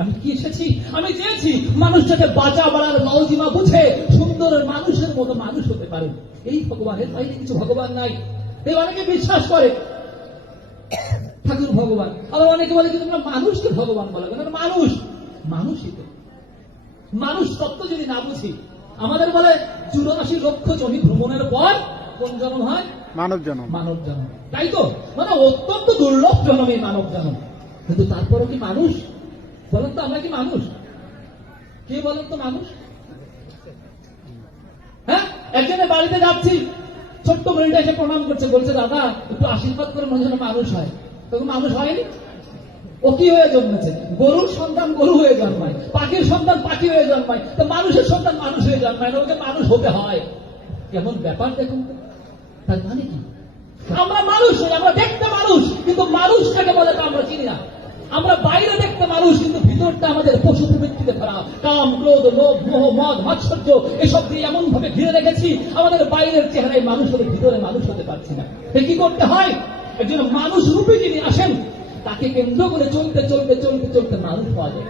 আমি কি এসেছি? আমি চেয়েছি মানুষটাকে বাঁচা বাড়ার নলজিমা বুঝে সুন্দর মানুষের মতো মানুষ হতে পারে। এই ভগবানের বাইরে কিছু ভগবান নাই। এই অনেকে বিশ্বাস করে ঠাকুর ভগবান, আবার অনেকে বলে যে তোমরা মানুষকে ভগবান বলা কেন? মানুষ মানুষই তো। মানুষ তত্ত্ব যদি না বুঝি, আমাদের বলে 84 লক্ষ জমি ভ্রমণের পর কোন জন্ম হয়? মানব জন্ম। মানব জন্ম, তাই তো? মানে অত্যন্ত দুর্লভ জন্ম এই মানব জন্ম। কিন্তু তারপরও কি মানুষ? বলেন তো, আমরা কি মানুষ? কে বলেন তো মানুষ? হ্যাঁ, একজনের বাড়িতে যাচ্ছি, ছোট্ট মেয়েটা এসে প্রণাম করছে, বলছে দাদা একটু আশীর্বাদ করে মনে যেন মানুষ হয়। তখন মানুষ হয়নি। ও কি হয়ে জন্মেছে? গরুর সন্তান গরু হয়ে জন্মায়, পাখির সন্তান পাখি হয়ে জন্মায়, তো মানুষের সন্তান মানুষ হয়ে জন্মায় না, ওকে মানুষ হতে হয়। কেমন ব্যাপার দেখুন তো। তার মানে কি? আমরা মানুষ হই, আমরা দেখতে মানুষ, কিন্তু মানুষটাকে বলে তা আমরা চিনি না। আমরা বাইরে দেখতে মানুষ, কিন্তু ভিতরটা আমাদের পশু প্রবৃত্তিতে ভরা, কাম, ক্রোধ, লোভ, মোহ, মদ, মাৎসর্য এসব দিয়ে এমন ভাবে ঘিরে রেখেছি, আমাদের বাইরের চেহারায় মানুষ হলে ভিতরে মানুষ হতে পারছি না। কি করতে হয়? একজন মানুষ রূপে যিনি আসেন, তাকে কেন্দ্র করে চলতে চলতে চলতে চলতে মানুষ পাওয়া যায়।